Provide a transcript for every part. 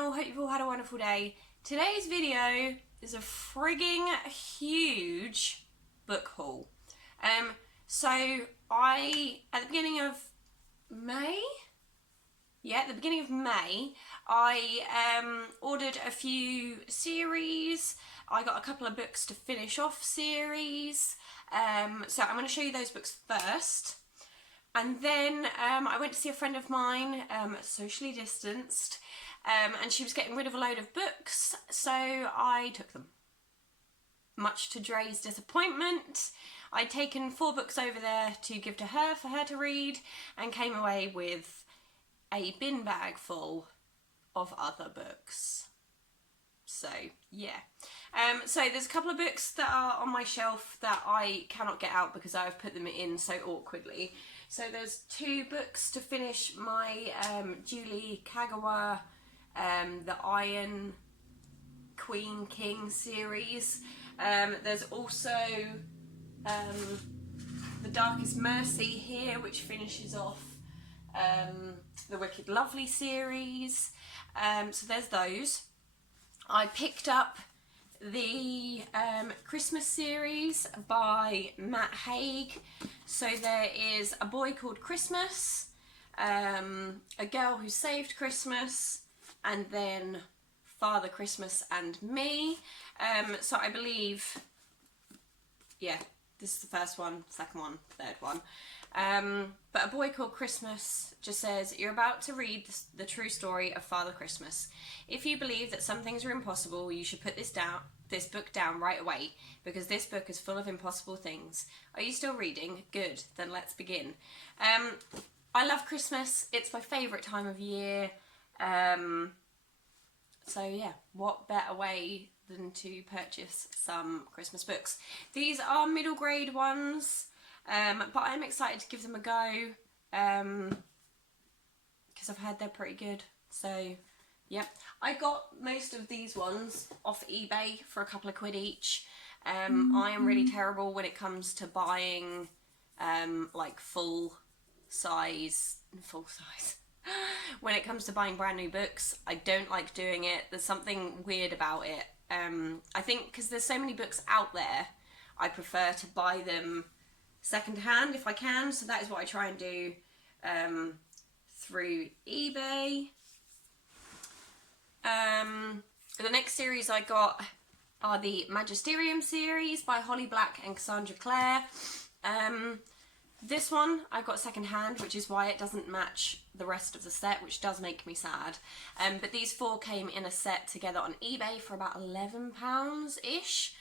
channel, hope you've all had a wonderful day. Today's video is a frigging huge book haul. So at the beginning of May, I ordered a few series. I got a couple of books to finish off series. So I'm going to show you those books first. And then I went to see a friend of mine, socially distanced, and she was getting rid of a load of books, so I took them. Much to Dre's disappointment, I'd taken 4 books over there to give to her for her to read, and came away with a bin bag full of other books. So yeah, so there's a couple of books that are on my shelf that I cannot get out because I've put them in so awkwardly. So there's 2 books to finish my Julie Kagawa, the Iron Queen King series. There's also The Darkest Mercy here, which finishes off the Wicked Lovely series. So there's those. I picked up the Christmas series by Matt Haig. So there is A Boy Called Christmas, A Girl Who Saved Christmas, and then Father Christmas and Me. So I believe, yeah, this is the first one, second one, third one. But A Boy Called Christmas just says, you're about to read the true story of Father Christmas. If you believe that some things are impossible, you should put this book down right away, because this book is full of impossible things. Are you still reading? Good, then let's begin. I love Christmas. It's my favourite time of year. So yeah, what better way than to purchase some Christmas books. These are middle grade ones. But I'm excited to give them a go, because I've heard they're pretty good. So, yeah. I got most of these ones off eBay for a couple of quid each. I am really terrible when it comes to buying, like full size. When it comes to buying brand new books, I don't like doing it. There's something weird about it. I think because there's so many books out there, I prefer to buy them second hand if I can, so that is what I try and do through eBay. The next series I got are the Magisterium series by Holly Black and Cassandra Clare. This one I got second hand, which is why it doesn't match the rest of the set, which does make me sad. But these 4 came in a set together on eBay for about £11-ish.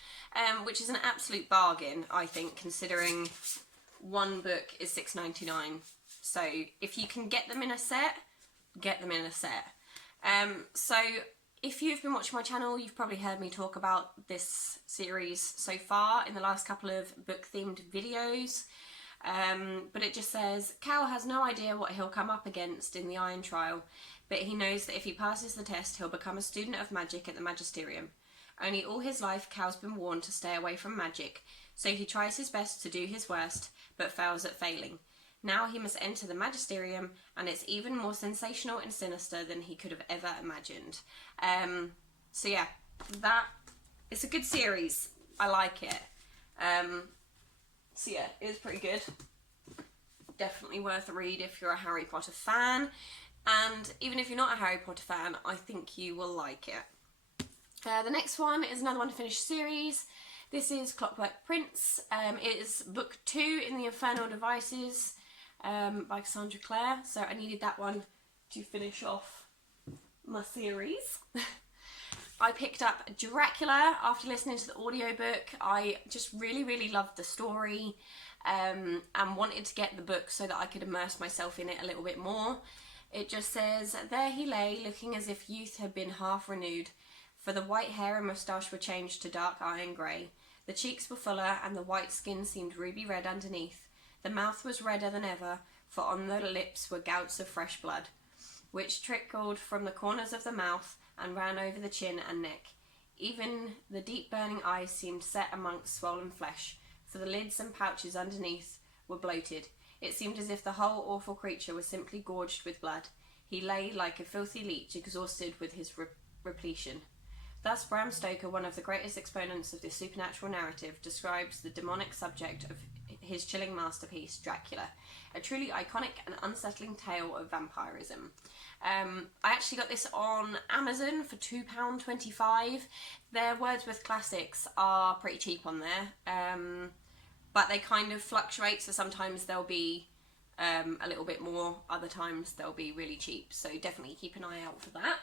Which is an absolute bargain, I think, considering one book is $6.99. So if you can get them in a set, get them in a set. So if you've been watching my channel, you've probably heard me talk about this series so far in the last couple of book-themed videos. But it just says, Cal has no idea what he'll come up against in the Iron Trial, but he knows that if he passes the test, he'll become a student of magic at the Magisterium. Only all his life, Cal's been warned to stay away from magic, so he tries his best to do his worst, but fails at failing. Now he must enter the Magisterium, and it's even more sensational and sinister than he could have ever imagined. So yeah, it's a good series. I like it. So yeah, it is pretty good. Definitely worth a read if you're a Harry Potter fan, and even if you're not a Harry Potter fan, I think you will like it. The next one is another one to finish series. This is Clockwork Prince. It is book 2 in the Infernal Devices by Cassandra Clare. So I needed that one to finish off my series. I picked up Dracula after listening to the audiobook. I just really loved the story and wanted to get the book so that I could immerse myself in it a little bit more. It just says, there he lay, looking as if youth had been half renewed. For the white hair and moustache were changed to dark iron grey. The cheeks were fuller, and the white skin seemed ruby red underneath. The mouth was redder than ever, for on the lips were gouts of fresh blood, which trickled from the corners of the mouth and ran over the chin and neck. Even the deep burning eyes seemed set amongst swollen flesh, for the lids and pouches underneath were bloated. It seemed as if the whole awful creature was simply gorged with blood. He lay like a filthy leech, exhausted with his repletion. Thus, Bram Stoker, one of the greatest exponents of this supernatural narrative, describes the demonic subject of his chilling masterpiece, Dracula, a truly iconic and unsettling tale of vampirism. I actually got this on Amazon for £2.25. Their Wordsworth classics are pretty cheap on there, but they kind of fluctuate, so sometimes they'll be a little bit more, other times they'll be really cheap, so definitely keep an eye out for that.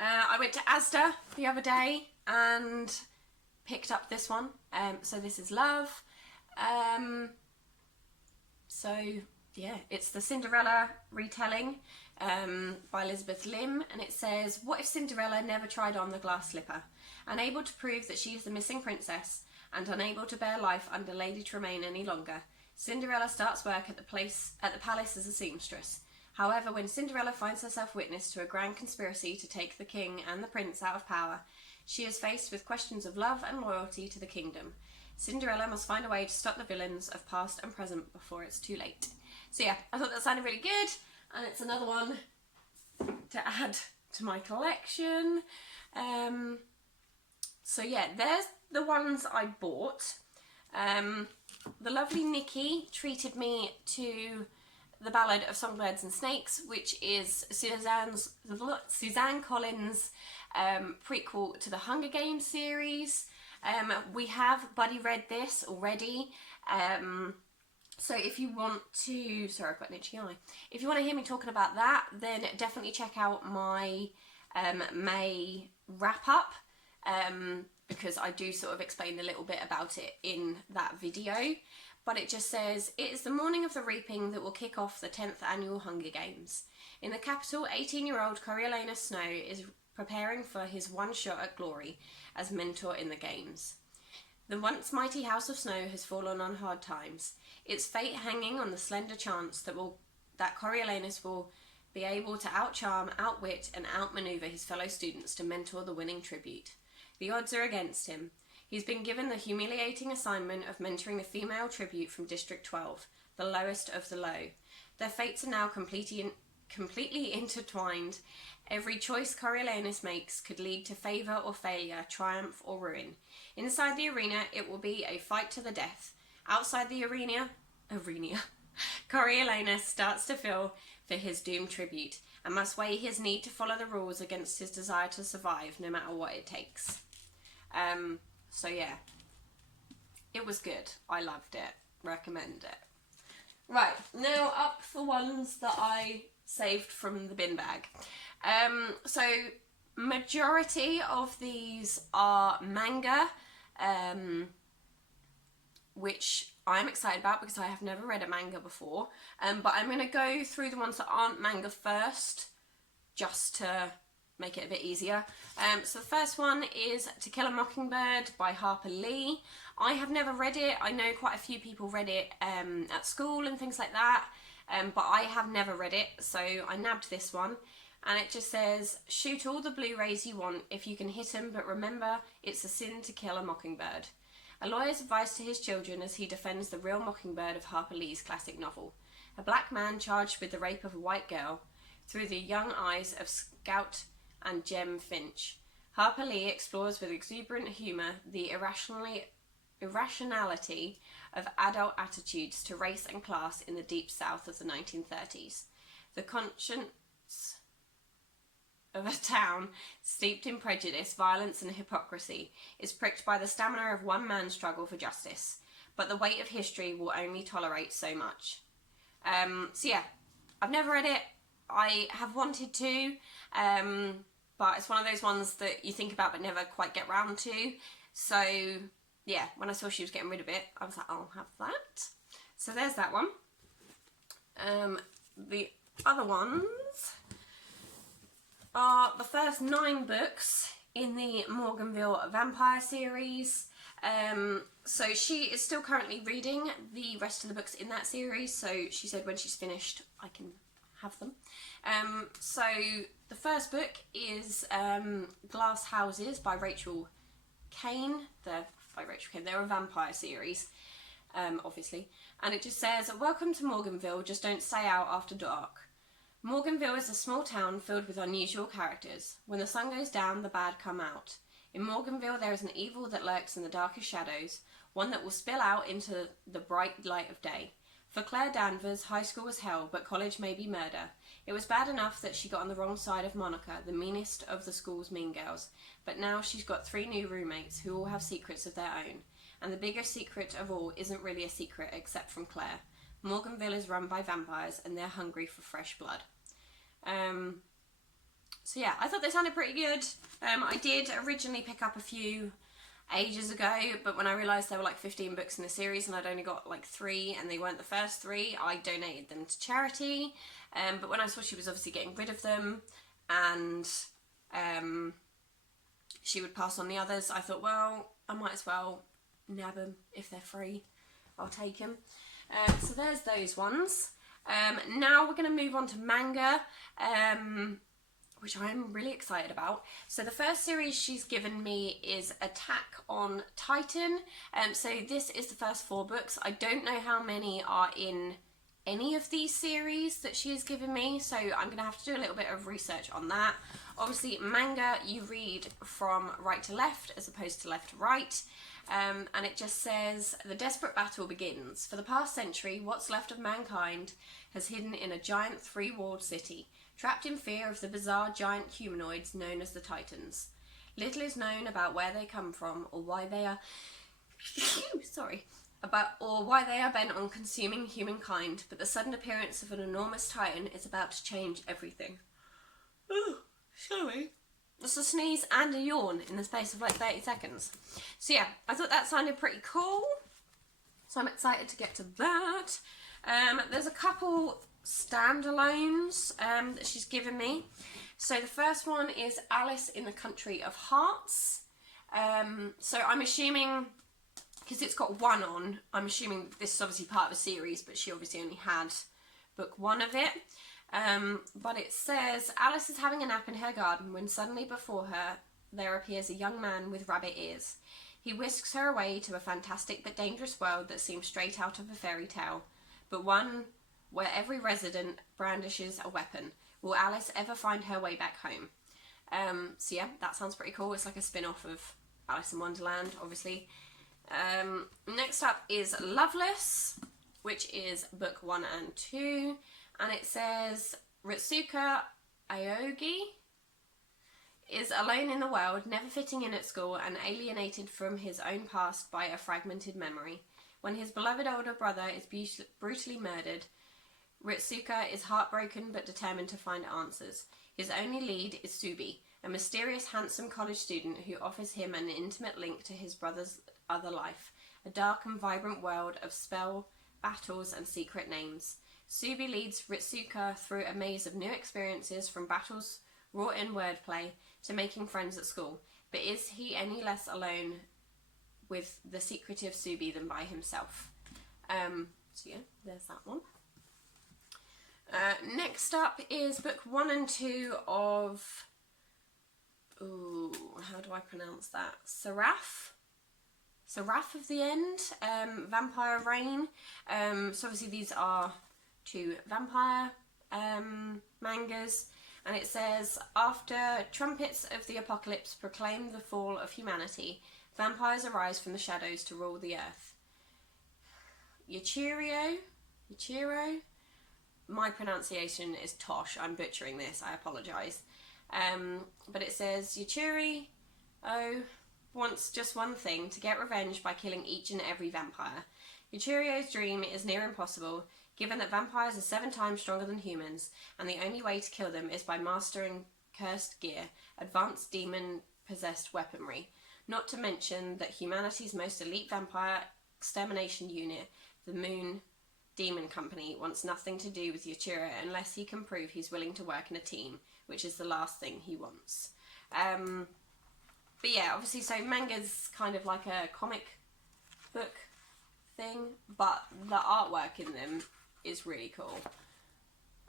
I went to Asda the other day and picked up this one. So this is Love. So yeah, it's the Cinderella retelling by Elizabeth Lim, and it says, what if Cinderella never tried on the glass slipper? Unable to prove that she is the missing princess and unable to bear life under Lady Tremaine any longer, Cinderella starts work at the palace as a seamstress. However, when Cinderella finds herself witness to a grand conspiracy to take the king and the prince out of power, she is faced with questions of love and loyalty to the kingdom. Cinderella must find a way to stop the villains of past and present before it's too late. So yeah, I thought that sounded really good, and it's another one to add to my collection. So yeah, there's the ones I bought. The lovely Nikki treated me to The Ballad of Songbirds and Snakes, which is Suzanne Collins' prequel to the Hunger Games series. We have buddy read this already. So if you want to, sorry, I've got an itchy eye. If you want to hear me talking about that, then definitely check out my May wrap up, because I do sort of explain a little bit about it in that video. But it just says, it is the morning of the reaping that will kick off the 10th annual Hunger Games. In the capital, 18-year-old Coriolanus Snow is preparing for his one shot at glory as mentor in the games. The once mighty House of Snow has fallen on hard times, its fate hanging on the slender chance that Coriolanus will be able to outcharm, outwit, and outmaneuver his fellow students to mentor the winning tribute. The odds are against him. He's been given the humiliating assignment of mentoring the female tribute from District 12, the lowest of the low. Their fates are now completely intertwined. Every choice Coriolanus makes could lead to favour or failure, triumph or ruin. Inside the arena, it will be a fight to the death. Outside the arena, Coriolanus starts to feel for his doomed tribute and must weigh his need to follow the rules against his desire to survive, no matter what it takes. So yeah, it was good. I loved it. Recommend it. Right, now up for ones that I saved from the bin bag. So majority of these are manga, which I'm excited about because I have never read a manga before. But I'm going to go through the ones that aren't manga first, just to make it a bit easier. So the first one is To Kill a Mockingbird by Harper Lee. I have never read it. I know quite a few people read it at school and things like that, but I have never read it, so I nabbed this one. And it just says, shoot all the Blu-rays you want if you can hit them, but remember, it's a sin to kill a mockingbird. A lawyer's advice to his children as he defends the real Mockingbird of Harper Lee's classic novel. A black man charged with the rape of a white girl through the young eyes of Scout and Jem Finch. Harper Lee explores with exuberant humour the irrationality of adult attitudes to race and class in the deep south of the 1930s. The conscience of a town steeped in prejudice, violence and hypocrisy is pricked by the stamina of one man's struggle for justice, but the weight of history will only tolerate so much. So yeah, I've never read it. I have wanted to, but it's one of those ones that you think about but never quite get round to. So yeah, when I saw she was getting rid of it, I was like, I'll have that. So there's that one. The other ones are the first 9 books in the Morganville Vampire series. So she is still currently reading the rest of the books in that series, so she said when she's finished I can have them. So the first book is Glass Houses by Rachel Kane. They're a vampire series, obviously. And it just says, welcome to Morganville, just don't stay out after dark. Morganville is a small town filled with unusual characters. When the sun goes down, the bad come out. In Morganville, there is an evil that lurks in the darkest shadows, one that will spill out into the bright light of day. For Claire Danvers, high school was hell, but college may be murder. It was bad enough that she got on the wrong side of Monica, the meanest of the school's mean girls. But now she's got 3 new roommates who all have secrets of their own. And the biggest secret of all isn't really a secret except from Claire. Morganville is run by vampires and they're hungry for fresh blood. So yeah, I thought they sounded pretty good. I did originally pick up a few ages ago, but when I realised there were like 15 books in the series and I'd only got like 3 and they weren't the first 3, I donated them to charity. But when I saw she was obviously getting rid of them and she would pass on the others, I thought, well, I might as well nab them if they're free. I'll take them. So there's those ones. Now we're going to move on to manga, which I'm really excited about. So the first series she's given me is Attack on Titan. So this is the first 4 books. I don't know how many are in any of these series that she has given me, so I'm going to have to do a little bit of research on that. Obviously, manga you read from right to left as opposed to left to right. And it just says, the desperate battle begins. For the past century, what's left of mankind has hidden in a giant 3-walled city, trapped in fear of the bizarre giant humanoids known as the Titans. Little is known about where they come from or why they are why they are bent on consuming humankind, but the sudden appearance of an enormous Titan is about to change everything. Oh, sorry. That's a sneeze and a yawn in the space of like 30 seconds. So yeah, I thought that sounded pretty cool. So I'm excited to get to that. There's a couple standalones that she's given me. So the first one is Alice in the Country of Hearts. So I'm assuming, because it's got 1 on, I'm assuming this is obviously part of a series, but she obviously only had book 1 of it. But it says, Alice is having a nap in her garden when suddenly before her there appears a young man with rabbit ears. He whisks her away to a fantastic but dangerous world that seems straight out of a fairy tale, but one where every resident brandishes a weapon. Will Alice ever find her way back home? So yeah, that sounds pretty cool. It's like a spin-off of Alice in Wonderland, obviously. Next up is Lovelace, which is book 1 and 2. And it says, Ritsuka Aogi is alone in the world, never fitting in at school and alienated from his own past by a fragmented memory. When his beloved older brother is brutally murdered, Ritsuka is heartbroken but determined to find answers. His only lead is Subi, a mysterious, handsome college student who offers him an intimate link to his brother's other life, a dark and vibrant world of spell, battles and secret names. Subi leads Ritsuka through a maze of new experiences, from battles, wrought in wordplay, to making friends at school. But is he any less alone with the secretive Subi than by himself? So yeah, there's that one. Next up is book 1 and 2 of, how do I pronounce that? Seraph of the End, Vampire Reign. So obviously these are 2 vampire mangas, and it says, after trumpets of the apocalypse proclaim the fall of humanity, vampires arise from the shadows to rule the earth. Yuchiro? My pronunciation is Tosh, I'm butchering this, I apologise. But it says, Yuchiro wants just one thing, to get revenge by killing each and every vampire. Yuchiro's dream is near impossible, given that vampires are 7 times stronger than humans, and the only way to kill them is by mastering cursed gear, advanced demon-possessed weaponry. Not to mention that humanity's most elite vampire extermination unit, the Moon Demon Company, wants nothing to do with Yuchiro unless he can prove he's willing to work in a team, which is the last thing he wants. But yeah, obviously, so manga's kind of like a comic book thing, but the artwork in them is really cool.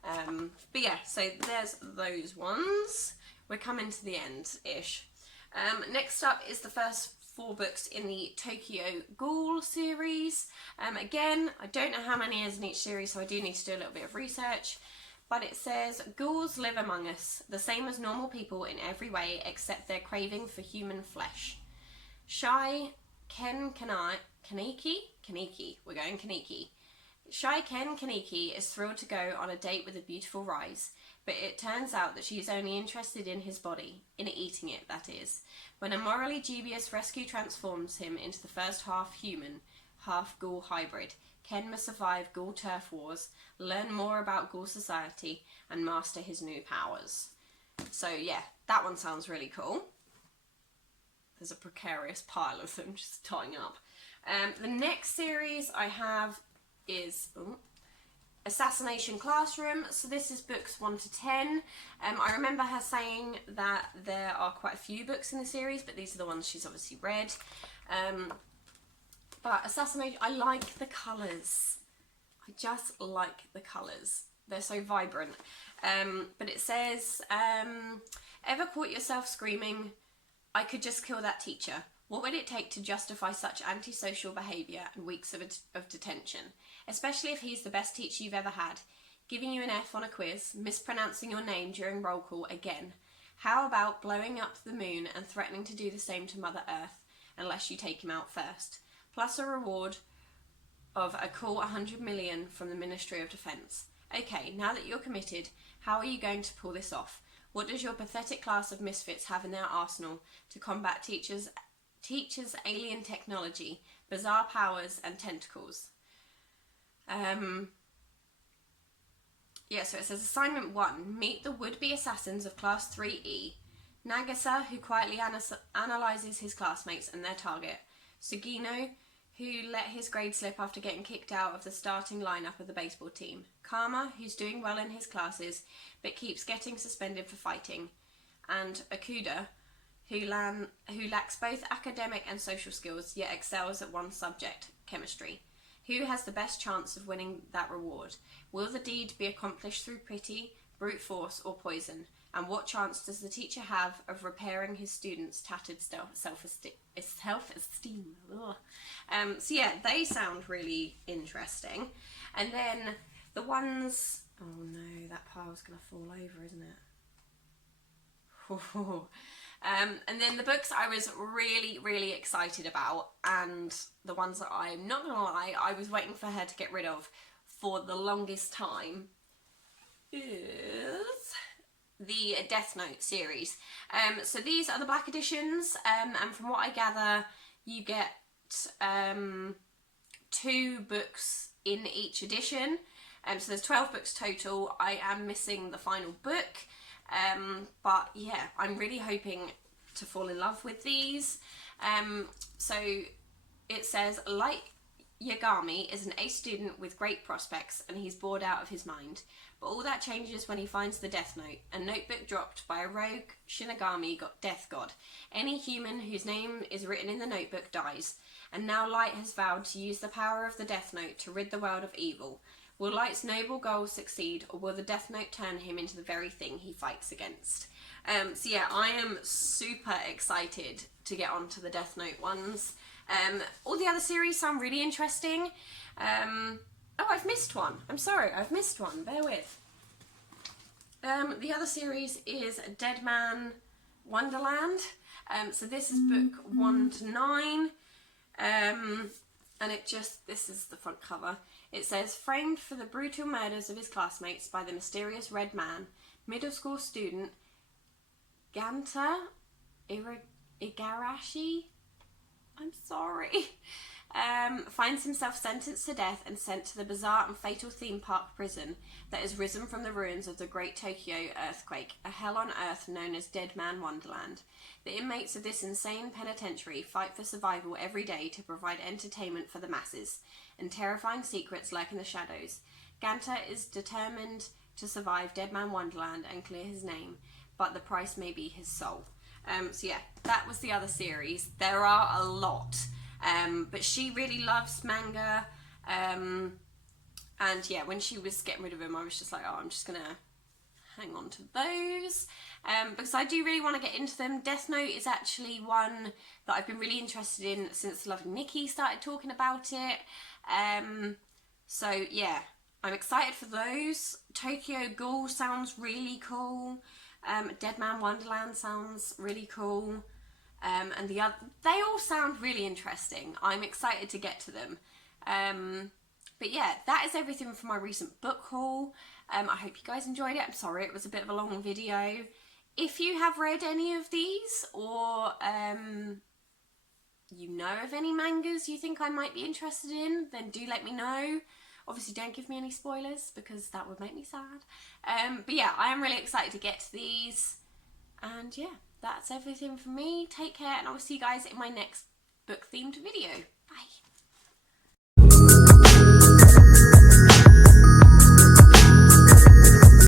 But yeah, so there's those ones. We're coming to the end-ish. Next up is the first 4 books in the Tokyo Ghoul series. Again, I don't know how many is in each series, so I do need to do a little bit of research. But it says, ghouls live among us, the same as normal people in every way except their craving for human flesh. Shy Ken Kaneki, we're going Kaneki. Shy Ken Kaneki is thrilled to go on a date with a beautiful Rise, but it turns out that she is only interested in his body, in eating it, that is. When a morally dubious rescue transforms him into the first half-human, half-ghoul hybrid, Ken must survive ghoul turf wars, learn more about ghoul society, and master his new powers. So yeah, that one sounds really cool. There's a precarious pile of them just tying up. The next series I have is Assassination Classroom. So this is books 1 to 10. I remember her saying that there are quite a few books in the series, but these are the ones she's obviously read. But Assassination, I like the colours. I just like the colours. They're so vibrant. But it says, ever caught yourself screaming, I could just kill that teacher? What would it take to justify such antisocial behaviour and weeks of detention? Especially if he's the best teacher you've ever had. Giving you an F on a quiz, mispronouncing your name during roll call again. How about blowing up the moon and threatening to do the same to Mother Earth, unless you take him out first? Plus a reward of a cool 100 million from the Ministry of Defence. Okay, now that you're committed, how are you going to pull this off? What does your pathetic class of misfits have in their arsenal to combat teachers' alien technology, bizarre powers and tentacles? So it says assignment 1, meet the would-be assassins of class 3E. Nagisa, who quietly analyses his classmates and their target. Sugino, who let his grade slip after getting kicked out of the starting lineup of the baseball team. Karma, who's doing well in his classes but keeps getting suspended for fighting. And Akuda, who lacks both academic and social skills yet excels at one subject, chemistry. Who has the best chance of winning that reward? Will the deed be accomplished through pity, brute force or poison? And what chance does the teacher have of repairing his students' tattered self-esteem? So yeah, they sound really interesting. And then the ones... Oh no, that pile's going to fall over, isn't it? And then the books I was really, really excited about, and the ones that I'm not going to lie, I was waiting for her to get rid of for the longest time, is the Death Note series. So these are the black editions, and from what I gather, you get 2 books in each edition. So there's 12 books total. I am missing the final book. But yeah, I'm really hoping to fall in love with these. So it says, Light Yagami is an A student with great prospects and he's bored out of his mind. But all that changes when he finds the Death Note, a notebook dropped by a rogue Shinigami Death God. Any human whose name is written in the notebook dies. And now Light has vowed to use the power of the Death Note to rid the world of evil. Will Light's noble goals succeed, or will the Death Note turn him into the very thing he fights against? So yeah, I am super excited to get on to the Death Note ones. All the other series sound really interesting. Oh, I've missed one. I'm sorry, I've missed one. Bear with. The other series is Deadman Wonderland. So this is book 1 to 9. And this is the front cover. It says, framed for the brutal murders of his classmates by the mysterious Red Man, middle school student Ganta Igarashi, I'm sorry, finds himself sentenced to death and sent to the bizarre and fatal theme park prison that has risen from the ruins of the Great Tokyo earthquake, a hell on earth known as Deadman Wonderland. The inmates of this insane penitentiary fight for survival every day to provide entertainment for the masses, and terrifying secrets lurk in the shadows. Ganta is determined to survive Deadman Wonderland and clear his name, but the price may be his soul. So yeah, that was the other series. There are a lot, but she really loves manga, and yeah, when she was getting rid of him, I was just like, oh, I'm just gonna hang on to those, because I do really want to get into them. Death Note is actually one that I've been really interested in since Lovely Nikki started talking about it. So yeah, I'm excited for those. Tokyo Ghoul sounds really cool. Deadman Wonderland sounds really cool. And the other, they all sound really interesting. I'm excited to get to them. But yeah, that is everything from my recent book haul. I hope you guys enjoyed it. I'm sorry it was a bit of a long video. If you have read any of these, or you know of any mangas you think I might be interested in, then do let me know. Obviously don't give me any spoilers because that would make me sad. But yeah, I am really excited to get to these. And yeah, that's everything from me. Take care, and I will see you guys in my next book themed video. Bye.